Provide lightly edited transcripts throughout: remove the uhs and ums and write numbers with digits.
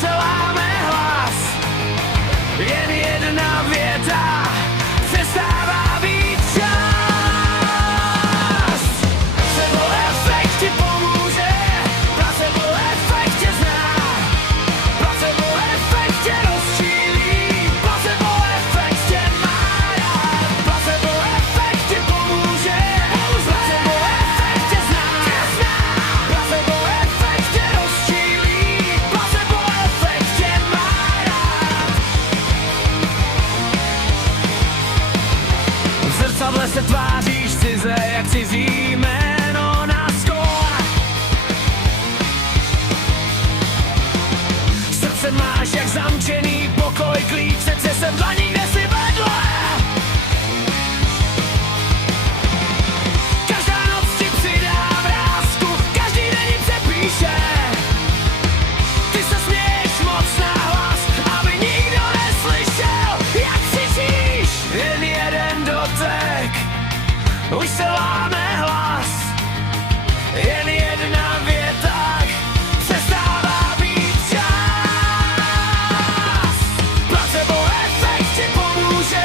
se láme hlas. Jen jedna věta přestává být čas. Placebo-efekt ti pomůže, placebo-efekt tě zná, placebo-efekt tě rozčílí, placebo-efekt tě má rád. Placebo-efekt ti pomůže, placebo-efekt tě zná, placebo-efekt tě rozčílí, placebo-efekt tě má rád. V zrcadle se tváříš cize jak cizí jméno na skole. Srdce máš jak zamčený pokoj, klíč přece se v dlaní, kde si vedle. Každá noc ti přidá vrásku, každý den ji přepíše. Ty se směješ moc nahlas, aby nikdo neslyšel, jak křičíš. Jen jeden dotek, už se láme hlas. Jen jedna věta přestává být čas. Placebo-efekt ti pomůže,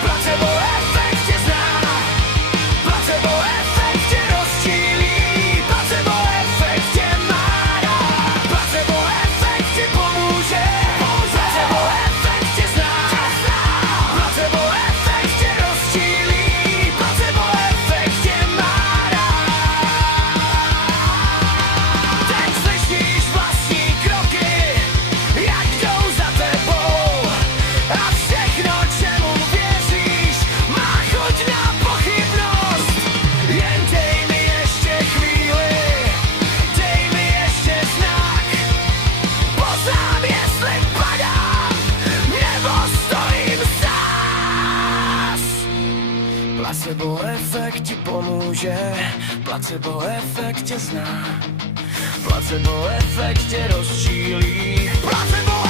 placebo-efekt tě zná, placebo-efekt tě rozčílí, placebo-efekt tě má rád. Placebo-efekt ti pomůže, placebo-efekt tě zná, placebo-efekt tě rozčílí, placebo-efekt tě má rád. Teď slyšíš vlastní kroky, jak jdou za tebou, a všechno, čemu věříš, má chuť na pochybnost. Jen dej mi ještě chvíli, dej mi ještě znak, poznám, jestli padám, nebo stojím zás. Placebo-efekt ti pomůže, placebo-efekt tě zná, placebo-efekt tě rozčílí, placebo